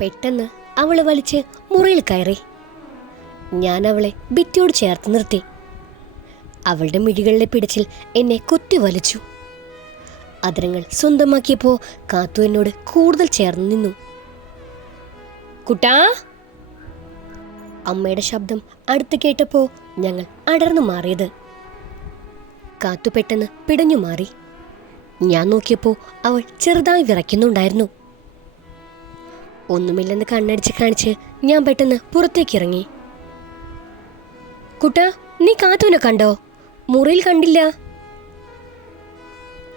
പെട്ടെന്ന് അവൾ വലിച്ച് മുറിയിൽ കയറി. ഞാൻ അവളെ ഭിത്തിയോട് ചേർത്ത് നിർത്തി. അവളുടെ മിഴികളിലെ പിടിച്ചിൽ എന്നെ കുത്തി വലിച്ചു. അതിരങ്ങൾ സ്വന്തമാക്കിയപ്പോൾ കാത്തു എന്നോട് കൂടുതൽ ചേർന്ന് നിന്നു. കുട്ടാ! അമ്മയുടെ ശബ്ദം അടുത്ത് കേട്ടപ്പോൾ ഞങ്ങൾ അടർന്നു മാറിയത്. കാത്തു പെട്ടെന്ന് പിടഞ്ഞു മാറി. ഞാൻ നോക്കിയപ്പോൾ അവൾ ചെറുതായി വിറയ്ക്കുന്നുണ്ടായിരുന്നു. ഒന്നുമില്ലെന്ന് കണ്ണടിച്ച് കാണിച്ച് ഞാൻ പെട്ടെന്ന് പുറത്തേക്ക് ഇറങ്ങി കുട്ട നീ കാത്തുവിനെ കണ്ടോ? മുറിയിൽ കണ്ടില്ല.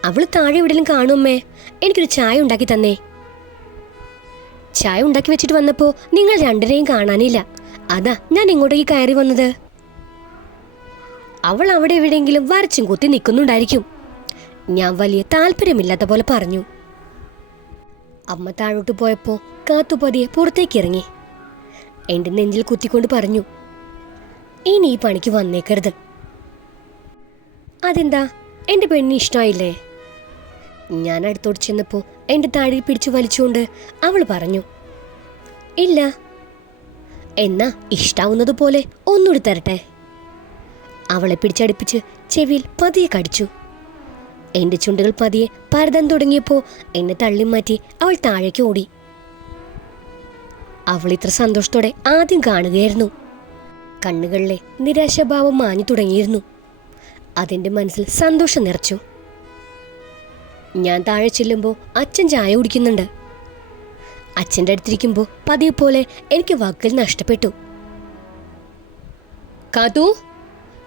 അവൾ താഴെ എവിടെയും കാണുമേ എനിക്കൊരു ചായ ഉണ്ടാക്കി തന്നേ. ചായ ഉണ്ടാക്കി വെച്ചിട്ട് വന്നപ്പോ നിങ്ങൾ രണ്ടിനെയും കാണാനില്ല. അതാ ഞാൻ ഇങ്ങോട്ടേക്ക് കയറി വന്നത്. അവൾ അവിടെ എവിടെയെങ്കിലും വരച്ചും കുത്തി നിൽക്കുന്നുണ്ടായിരിക്കും. ഞാൻ വലിയ താല്പര്യമില്ലാത്ത പോലെ പറഞ്ഞു. അമ്മ താഴോട്ട് പോയപ്പോ കാത്തു പതിയെ പുറത്തേക്ക് ഇറങ്ങി. എന്റെ നെഞ്ചിൽ കുത്തിക്കൊണ്ട് പറഞ്ഞു ഇനി ഈ പണിക്ക് വന്നേക്കരുത്. അതെന്താ? എന്റെ പെണ്ണിന് ഇഷ്ടമായില്ലേ? ഞാൻ അടുത്തോട്ട് ചെന്നപ്പോ എന്റെ താടിയിൽ പിടിച്ചു വലിച്ചുകൊണ്ട് അവൾ പറഞ്ഞു ഇല്ല. എന്നാ ഇഷ്ടാവുന്നത് പോലെ ഒന്നുകൂടി തരട്ടെ. അവളെ പിടിച്ചടുപ്പിച്ച് ചെവിയിൽ പതിയെ കടിച്ചു. എന്റെ ചുണ്ടുകൾ പതിയെ പരതാൻ തുടങ്ങിയപ്പോൾ എന്നെ തള്ളി മാറ്റി അവൾ താഴേക്ക് ഓടി. അവൾ ഇത്ര സന്തോഷത്തോടെ ആദ്യം കാണുകയായിരുന്നു. കണ്ണുകളിലെ നിരാശാഭാവം മാഞ്ഞു തുടങ്ങിയിരുന്നു. അതെന്റെ മനസ്സിൽ സന്തോഷം നിറച്ചു. ഞാൻ താഴെ ചെല്ലുമ്പോൾ അച്ഛൻ ചായ കുടിക്കുന്നുണ്ട്. അച്ഛന്റെ അടുത്തിരിക്കുമ്പോൾ പതിയെ പോലെ എനിക്ക് വക്കൽ നഷ്ടപ്പെട്ടു. കാത്തു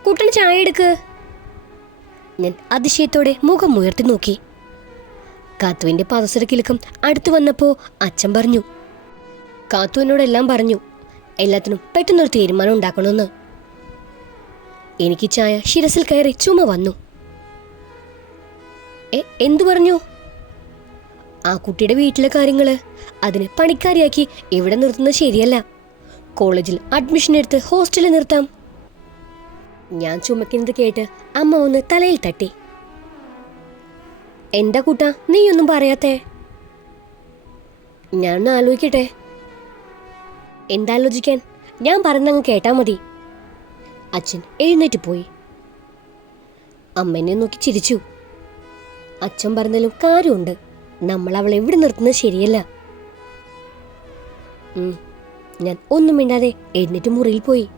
കുട്ടന് ചായ എടുക്ക്. ഞാൻ അതിശയത്തോടെ മുഖം ഉയർത്തി നോക്കി. കാത്തുവിന്റെ പാദസര കിലുക്കം അടുത്തു വന്നപ്പോൾ അച്ഛൻ പറഞ്ഞു കാത്തു എന്നോടെല്ലാം പറഞ്ഞു. എല്ലാത്തിനും പെട്ടെന്നൊരു തീരുമാനം ഉണ്ടാക്കണമെന്ന്. എനിക്ക് ചായ ശിരസിൽ കയറി ചുമ വന്നു. എന്തു പറഞ്ഞു? ആ കുട്ടിയുടെ വീട്ടിലെ കാര്യങ്ങൾ അതിന് പണിക്കാരിയാക്കി ഇവിടെ നിർത്തുന്നത് ശരിയല്ല. കോളേജിൽ അഡ്മിഷൻ എടുത്ത് ഹോസ്റ്റലിൽ നിർത്താം. ഞാൻ ചുമക്കുന്നത് കേട്ട് അമ്മ ഒന്ന് തലയിൽ തട്ടി. എന്താ കൂട്ട? നീയൊന്നും പറയാത്തേ? ഞാനൊന്ന് ആലോചിക്കട്ടെ. എന്താലോചിക്കാൻ ഞാൻ പറഞ്ഞങ്ങ് കേട്ടാ മതി. അച്ഛൻ എഴുന്നേറ്റ് പോയി. അമ്മനെ നോക്കി ചിരിച്ചു. അച്ഛൻ പറഞ്ഞാലും കാര്യമുണ്ട്. നമ്മൾ അവളെ എവിടെ നിർത്തുന്നത് ശരിയല്ല. ഞാൻ ഒന്നും മിണ്ടാതെ എഴുന്നേറ്റ് മുറിയിൽ പോയി.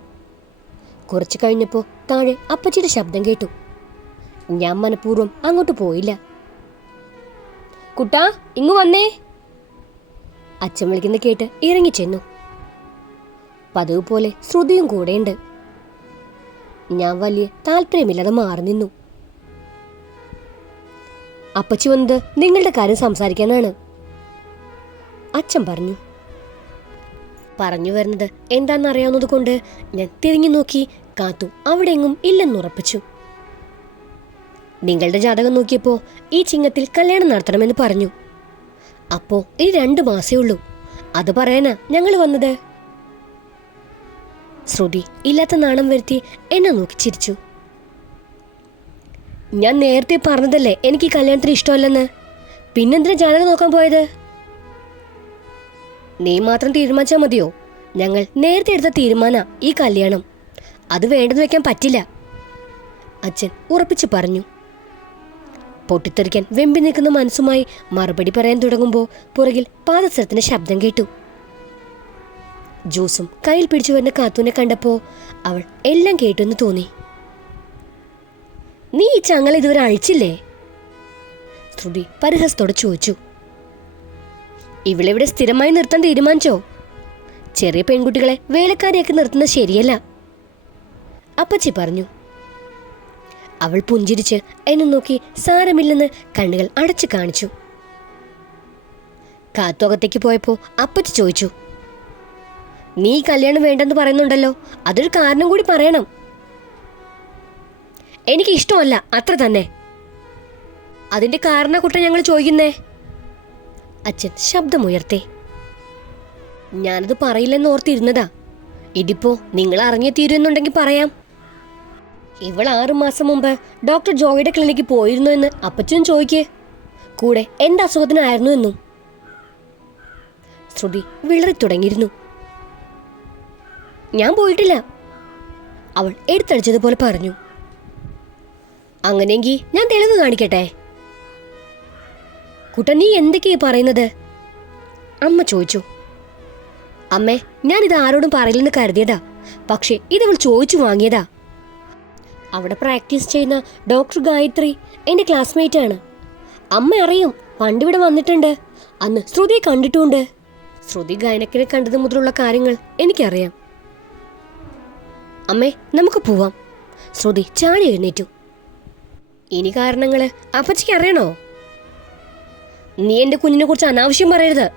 കുറച്ച് കഴിഞ്ഞപ്പോൾ താഴെ അപ്പച്ചിയുടെ ശബ്ദം കേട്ടു. ഞാൻ മനഃപൂർവം അങ്ങോട്ട് പോയില്ല. കുട്ടാ ഇങ്ങു വന്നേ. അച്ഛൻ വിളിക്കുന്ന കേട്ട് ഇറങ്ങി ചെന്നു. പതിവ് പോലെ ശ്രുതിയും കൂടെയുണ്ട്. ഞാൻ വലിയ താല്പര്യമില്ലാതെ മാറി നിന്നു. അപ്പച്ചി വന്നത് നിങ്ങളുടെ കാര്യം സംസാരിക്കാനാണ്. അച്ഛൻ പറഞ്ഞു. പറഞ്ഞു വരുന്നത് എന്താണെന്നറിയാവുന്നത് കൊണ്ട് ഞാൻ തിരിഞ്ഞു നോക്കി കാത്തു അവിടെങ്ങും ഇല്ലെന്നുറപ്പിച്ചു. നിങ്ങളുടെ ജാതകം നോക്കിയപ്പോൾ ഈ ചിങ്ങത്തിൽ കല്യാണം നടത്തണമെന്ന് പറഞ്ഞു. അപ്പോ ഇനി രണ്ടു മാസേ ഉള്ളൂ. അത് പറയാനാ ഞങ്ങൾ വന്നത്. ശ്രുതി ഇല്ലാത്ത നാണം വരുത്തി എന്നെ നോക്കി ചിരിച്ചു. ഞാൻ നേരത്തെ പറഞ്ഞതല്ലേ എനിക്ക് കല്യാണത്തിന് ഇഷ്ടമല്ലെന്ന്? പിന്നെന്തിനാ ജാതകം നോക്കാൻ പോയത്? നീ മാത്രം തീരുമാനിച്ചാൽ മതിയോ? ഞങ്ങൾ നേരത്തെ എടുത്ത തീരുമാന ഈ കല്യാണം. അത് വേണ്ടെന്ന് വെക്കാൻ പറ്റില്ല. അച്ഛൻ ഉറപ്പിച്ചു പറഞ്ഞു. പൊട്ടിത്തെറിക്കാൻ വെമ്പി നിൽക്കുന്ന മനസ്സുമായി മറുപടി പറയാൻ തുടങ്ങുമ്പോൾ പുറകിൽ പാദസരത്തിന് ശബ്ദം കേട്ടു. ജ്യൂസും കയ്യിൽ പിടിച്ചു വരുന്ന കാത്തൂനെ കണ്ടപ്പോൾ അവൾ എല്ലാം കേട്ടെന്ന് തോന്നി. നീ ഈ ചങ്ങല ഇതുവരെ അഴിച്ചില്ലേ? ശ്രുതി പരിഹസത്തോടെ ചോദിച്ചു. ഇവളെവിടെ സ്ഥിരമായി നിർത്താൻ തീരുമാനിച്ചോ? ചെറിയ പെൺകുട്ടികളെ വേലക്കാരിയാക്കി നിർത്തുന്നത് ശരിയല്ല. അപ്പച്ചി പറഞ്ഞു. അവൾ പുഞ്ചിരിച്ച് എന്നെ നോക്കി സാരമില്ലെന്ന് കണ്ണുകൾ അടച്ചു കാണിച്ചു. കാത്തോകത്തേക്ക് പോയപ്പോ അപ്പച്ചി ചോദിച്ചു നീ കല്യാണം വേണ്ടെന്ന് പറയുന്നുണ്ടല്ലോ അതൊരു കാരണം കൂടി പറയണം. എനിക്ക് ഇഷ്ടമല്ല അത്ര തന്നെ. അതിന്റെ കാരണക്കുട്ട ഞങ്ങൾ ചോദിക്കുന്നേ? അച്ഛൻ ശബ്ദമുയർത്തി. ഞാനത് പറയില്ലെന്ന് ഓർത്തിരുന്നതാ. ഇതിപ്പോ നിങ്ങൾ അറിഞ്ഞേ പറയാം. ഇവൾ ആറുമാസം മുമ്പ് ഡോക്ടർ ജോയിയുടെ ക്ലിനിക്കിൽ പോയിരുന്നു എന്ന് അപ്പച്ചൻ ചോദിക്കേ. കൂടെ എന്ത് അസുഖത്തിനായിരുന്നു എന്നും. ശ്രുതി വിളറി തുടങ്ങിയിരുന്നു. ഞാൻ പോയിട്ടില്ല. അവൾ എടുത്തടിച്ചതുപോലെ പറഞ്ഞു. അങ്ങനെയെങ്കിൽ ഞാൻ തെളിവ് കാണിക്കട്ടെ? കുട്ട നീ എന്തൊക്കെയാ പറയുന്നത്? അമ്മ ചോദിച്ചു. അമ്മേ ഞാൻ ഇത് ആരോടും പറയില്ലെന്ന് കരുതിയതാ. പക്ഷേ ഇതവൾ ചോദിച്ചു വാങ്ങിയതാ. അവിടെ പ്രാക്ടീസ് ചെയ്യുന്ന ഡോക്ടർ ഗായത്രി എന്റെ ക്ലാസ്മേറ്റ് ആണ് അമ്മ അറിയും പണ്ടിവിടെ വന്നിട്ടുണ്ട്. അന്ന് ശ്രുതിയെ കണ്ടിട്ടുമുണ്ട് ശ്രുതി ഗായനക്കിനെ കണ്ടത് മുതലുള്ള കാര്യങ്ങൾ എനിക്കറിയാം. അമ്മേ നമുക്ക് പോവാം. ശ്രുതി ചാടി എഴുന്നേറ്റു. ഇനി കാരണങ്ങൾ അപ്പച്ചിക്ക് അറിയണോ? നീ എന്റെ കുഞ്ഞിനെ കുറിച്ച് അനാവശ്യം പറയരുത്.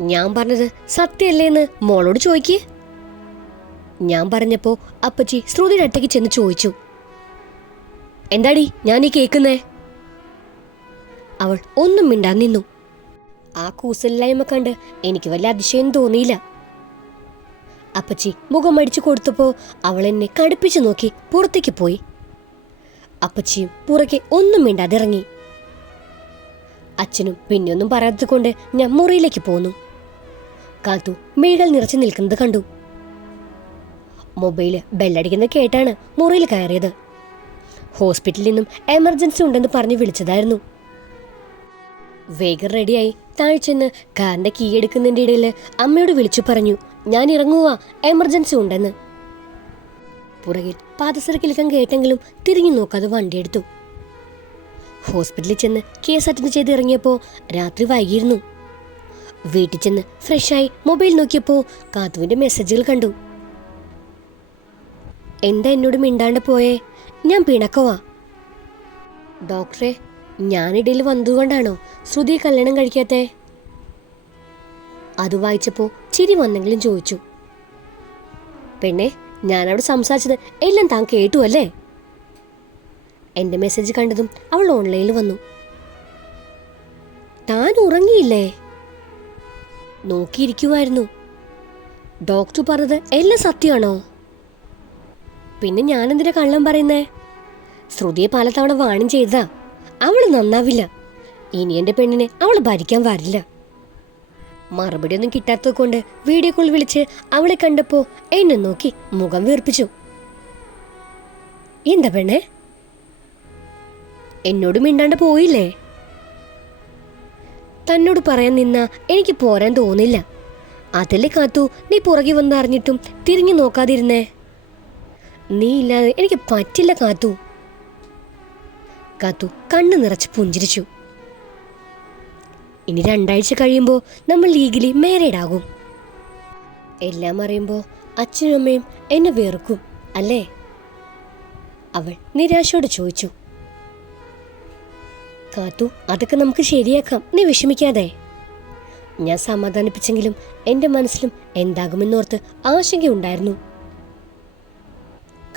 ഞാൻ പറഞ്ഞത് സത്യല്ലേന്ന് മോളോട് ചോദിക്കേ. ഞാൻ പറഞ്ഞപ്പോ അപ്പച്ചി ശ്രുതിയുടെ അടുത്തേക്ക് ചെന്ന് ചോദിച്ചു. എന്താടി ഞാൻ ഈ കേൾക്കുന്നേ അവൾ ഒന്നും മിണ്ടാൻ നിന്നു. ആ കൂസലില്ലായ്മ കണ്ട് എനിക്ക് വല്ല അതിശയം തോന്നിയില്ല. അപ്പച്ചി മുഖം അടിച്ചു കൊടുത്തപ്പോ അവൾ എന്നെ കടുപ്പിച്ചു നോക്കി പുറത്തേക്ക് പോയി. അപ്പച്ചിയും പുറകെ ഒന്നും മിണ്ടാതെ ഇറങ്ങി. അച്ഛനും പിന്നെയൊന്നും പറയാത്തത് കൊണ്ട് ഞാൻ മുറിയിലേക്ക് പോന്നു. കാത്തു മിഴികൾ നിറച്ചു നിൽക്കുന്നത് കണ്ടു. മൊബൈൽ ബെല്ലടിക്കുന്ന കേട്ടാണ് മുറിയിൽ കയറിയത്. ഹോസ്പിറ്റലിൽ നിന്നും എമർജൻസി ഉണ്ടെന്ന് പറഞ്ഞ് വിളിച്ചതായിരുന്നു. വേഗം റെഡിയായി. താഴെ ചെന്ന് കാറിന്റെ കീ എടുക്കുന്നതിന്റെ ഇടയിൽ അമ്മയോട് വിളിച്ചു പറഞ്ഞു ഞാൻ ഇറങ്ങുക എമർജൻസി ഉണ്ടെന്ന്. പുറകിൽ പാദസരക്കിലക്കം കേട്ടെങ്കിലും തിരിഞ്ഞു നോക്കാതെ വണ്ടിയെടുത്തു ഹോസ്പിറ്റലിൽ ചെന്ന് കേസ് അറ്റൻഡ് ചെയ്ത് ഇറങ്ങിയപ്പോൾ രാത്രി വൈകിയിരുന്നു. വീട്ടിൽ ചെന്ന് ഫ്രഷായി മൊബൈൽ നോക്കിയപ്പോൾ കാത്തുവിന്റെ മെസ്സേജുകൾ കണ്ടു. എന്താ എന്നോട് മിണ്ടാണ്ട് പോയേ? ഞാൻ പിണക്കവാ. ഡോക്ടറെ ഞാനിടയിൽ വന്നതുകൊണ്ടാണോ ശ്രുതി കല്യാണം കഴിക്കാത്തേ? അത് വായിച്ചപ്പോ ചിരി വന്നെങ്കിലും ചോദിച്ചു. പെണ്ണെ ഞാനവിടെ സംസാരിച്ചത് എല്ലാം താൻ കേട്ടു അല്ലേ? എന്റെ മെസ്സേജ് കണ്ടതും അവൾ ഓൺലൈനിൽ വന്നു. താൻ ഉറങ്ങിയില്ലേ? നോക്കിയിരിക്കുമായിരുന്നു ഡോക്ടർ പറഞ്ഞത് എല്ലാം സത്യമാണോ? പിന്നെ ഞാനെന്തിനാ കള്ളം പറയുന്നേ? ശ്രുതിയെ പലതവണ വാണിം ചെയ്താ അവൾ നന്നാവില്ല. ഇനി എന്റെ പെണ്ണിനെ അവൾ ഭരിക്കാൻ വരില്ല. മറുപടി ഒന്നും കിട്ടാത്തത് കൊണ്ട് വീഡിയോ കോൾ വിളിച്ച് അവളെ കണ്ടപ്പോ എന്നെ നോക്കി മുഖം വീർപ്പിച്ചു. എന്താ പെണ്ണേ? എന്നോട് മിണ്ടാണ്ട് പോയില്ലേ? തന്നോട് പറയാൻ നിന്ന എനിക്ക് പോരാൻ തോന്നില്ല. അതല്ലേ കാത്തു നീ പുറകെ വന്നറിഞ്ഞിട്ടും തിരിഞ്ഞു നോക്കാതിരുന്നേ? നീ ഇല്ലാതെ എനിക്ക് പറ്റില്ല കാത്തു കാത്തു കണ്ണു നിറച്ച് പുഞ്ചിരിച്ചു. ഇനി രണ്ടാഴ്ച കഴിയുമ്പോൾ നമ്മൾ ലീഗിലി മാരീഡ് ആകും. എല്ലാം അറിയുമ്പോൾ അച്ഛനും അമ്മയും എന്നെ വെറുക്കും അല്ലേ? അവൾ നിരാശയോട് ചോദിച്ചു. കാത്തു അതൊക്കെ നമുക്ക് ശരിയാക്കാം നീ വിഷമിക്കാതെ. ഞാൻ സമാധാനിപ്പിച്ചെങ്കിലും എന്റെ മനസ്സിലും എന്താകുമെന്നോർത്ത് ആശങ്കയുണ്ടായിരുന്നു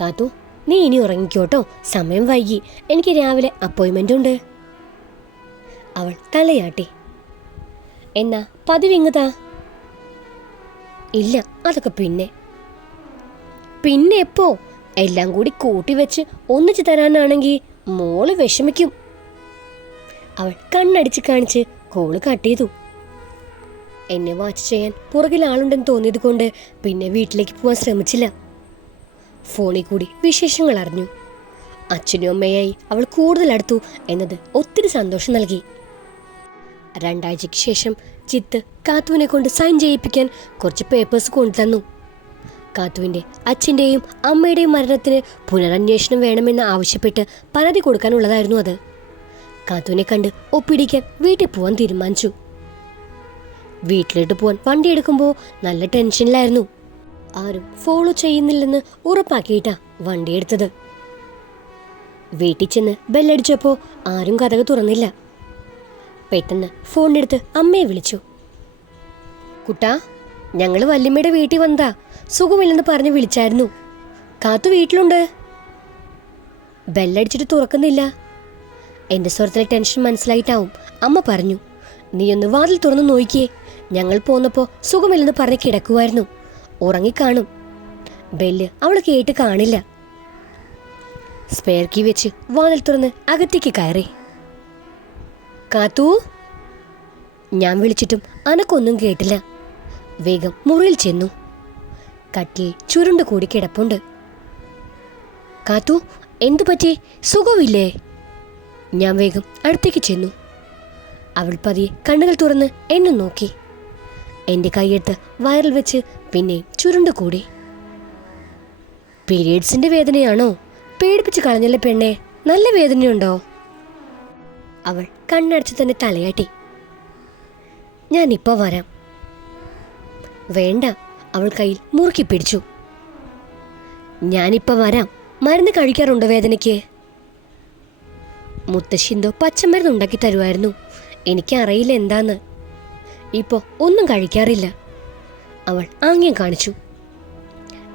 കാത്തു. നീ ഇനി ഉറങ്ങിക്കോട്ടോ. സമയം വൈകി. എനിക്ക് രാവിലെ അപ്പോയിൻമെന്റ് ഉണ്ട്. അവൾ തലയാട്ടി. എന്നാ പതിവിങ്ങതാ ഇല്ല അതൊക്കെ പിന്നെ. പിന്നെ എപ്പോ? എല്ലാം കൂടി കൂട്ടി വെച്ച് ഒന്നിച്ചു തരാനാണെങ്കിൽ മോൾ വിഷമിക്കും. അവൾ കണ്ണടിച്ച് കാണിച്ച് കോൾ കട്ട് ചെയ്തു. എന്നെ വാച്ച് ചെയ്യാൻ പുറകിൽ ആളുണ്ടെന്ന് തോന്നിയത് കൊണ്ട് പിന്നെ വീട്ടിലേക്ക് പോകാൻ ശ്രമിച്ചില്ല. ഫോണിൽ കൂടി വിശേഷങ്ങൾ അറിഞ്ഞു. അച്ഛനും അമ്മയായി അവൾ കൂടുതൽ അടുത്തു എന്നത് ഒത്തിരി സന്തോഷം നൽകി. രണ്ടാഴ്ചയ്ക്ക് ശേഷം ചിത്ത് കാത്തുവിനെ കൊണ്ട് സൈൻ ചെയ്യിപ്പിക്കാൻ കുറച്ച് പേപ്പേഴ്സ് കൊണ്ടുതന്നു കാത്തുവിന്റെ അച്ഛന്റെയും അമ്മയുടെയും മരണത്തിന് പുനരന്വേഷണം വേണമെന്ന് ആവശ്യപ്പെട്ട് പരാതി കൊടുക്കാനുള്ളതായിരുന്നു അത്. കാത്തുവിനെ കണ്ട് ഒപ്പിടിക്കാൻ വീട്ടിൽ പോകാൻ തീരുമാനിച്ചു. വീട്ടിലോട്ട് പോകാൻ വണ്ടി എടുക്കുമ്പോൾ നല്ല ടെൻഷനിലായിരുന്നു ആരും ഫോളോ ചെയ്യുന്നില്ലെന്ന് ഉറപ്പാക്കിയിട്ടാ വണ്ടി എടുത്തത്. വീട്ടിൽ ചെന്ന് ബെല്ലടിച്ചപ്പോൾ ആരും കഥക തുറന്നില്ല. പെട്ടെന്ന് ഫോണെടുത്ത് അമ്മയെ വിളിച്ചു. കുട്ടാ ഞങ്ങൾ വല്യമ്മയുടെ വീട്ടിൽ വന്നതാ. സുഖമില്ലെന്ന് പറഞ്ഞ് വിളിച്ചായിരുന്നു. കാത്തു വീട്ടിലുണ്ട്. ബെല്ലടിച്ചിട്ട് തുറക്കുന്നില്ല. എന്റെ സ്വരത്തിലെ ടെൻഷൻ മനസ്സിലായിട്ടാവും. അമ്മ പറഞ്ഞു. നീ ഒന്ന് വാതിൽ തുറന്ന് നോക്കിയേ. ഞങ്ങൾ പോന്നപ്പോൾ സുഖമില്ലെന്ന് പറഞ്ഞ് കിടക്കുമായിരുന്നു ഉറങ്ങിക്കാണും. ബെല്ല് അവൾ കേട്ട് കാണില്ല. സ്പെയർ കീ വെച്ച് വാതിൽ തുറന്ന് അകത്തേക്ക് കയറി. കാത്തു? ഞാൻ വിളിച്ചിട്ടും അനക്കൊന്നും കേട്ടില്ല. വേഗം മുറിയിൽ ചെന്നു. കട്ടിൽ ചുരുണ്ട് കൂടി കിടപ്പുണ്ട്. കാത്തു എന്തു പറ്റി? സുഖമില്ലേ? ഞാൻ വേഗം അടുത്തേക്ക് ചെന്നു. അവൾ പതിയെ കണ്ണുകൾ തുറന്ന് എന്നെ നോക്കി. എന്റെ കൈയെടുത്ത് വയറിൽ വെച്ച് പിന്നെ ചുരുണ്ടുകൂടി. കൂടി പീരീഡ്സിന്റെ വേദനയാണോ? പേടിപ്പിച്ച് കളഞ്ഞല്ലേ പെണ്ണെ? നല്ല വേദനയുണ്ടോ? അവൾ കണ്ണടച്ച് തന്നെ തലയാട്ടി. ഞാൻ ഇപ്പോൾ വരാം. വേണ്ട അവൾ കയ്യിൽ മുറുക്കി പിടിച്ചു. ഞാനിപ്പോൾ വരാം. മരുന്ന് കഴിക്കാറുണ്ടോ വേദനയ്ക്ക്? മുത്തശ്ശിന്തോ പച്ചമരുന്ന് ഉണ്ടാക്കി തരുമായിരുന്നു എനിക്കറിയില്ല എന്താന്ന്. ഇപ്പോൾ ഒന്നും കഴിക്കാറില്ല. അവൾ ആംഗ്യം കാണിച്ചു.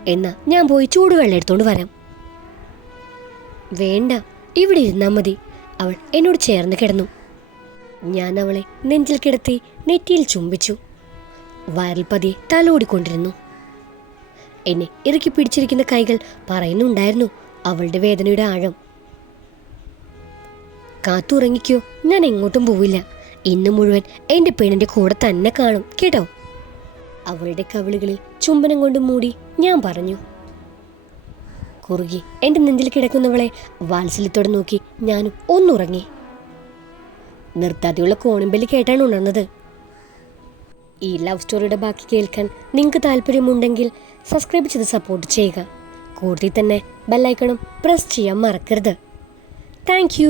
എന്നാ ഞാൻ പോയി ചൂടുവെള്ളം എടുത്തോണ്ട് വരാം. വേണ്ട ഇവിടെ ഇരുന്നാൽ മതി. അവൾ എന്നോട് ചേർന്ന് കിടന്നു. ഞാൻ അവളെ നെഞ്ചിൽ കിടത്തി നെറ്റിയിൽ ചുംബിച്ചു. വയറിൽ പതിയെ തലോടിക്കൊണ്ടിരുന്നു എന്നെ ഇറുക്കി പിടിച്ചിരിക്കുന്ന കൈകൾ പറയുന്നുണ്ടായിരുന്നു അവളുടെ വേദനയുടെ ആഴം. കാത്തുറങ്ങിക്കോ ഞാൻ എങ്ങോട്ടും പോവില്ല. ഇന്ന് മുഴുവൻ എന്റെ പെണ്ണിന്റെ കൂടെ തന്നെ കാണും കേട്ടോ? അവളുടെ കവിളുകളിൽ ചുംബനം കൊണ്ട് മൂടി ഞാൻ പറഞ്ഞു. കുറുകി എന്റെ നെഞ്ചിൽ കിടക്കുന്നവളെ വാത്സല്യത്തോടെ നോക്കി ഞാനും ഒന്നുറങ്ങി. നിർത്താതെയുള്ള കോണിമ്പലി കേട്ടാണ് ഉണർന്നത്. ഈ ലവ് സ്റ്റോറിയുടെ ബാക്കി കേൾക്കാൻ നിങ്ങൾക്ക് താല്പര്യമുണ്ടെങ്കിൽ സബ്സ്ക്രൈബ് ചെയ്ത് സപ്പോർട്ട് ചെയ്യുക. കൂടുതൽ തന്നെ ബെല്ലൈക്കണും പ്രസ് ചെയ്യാൻ മറക്കരുത്. താങ്ക്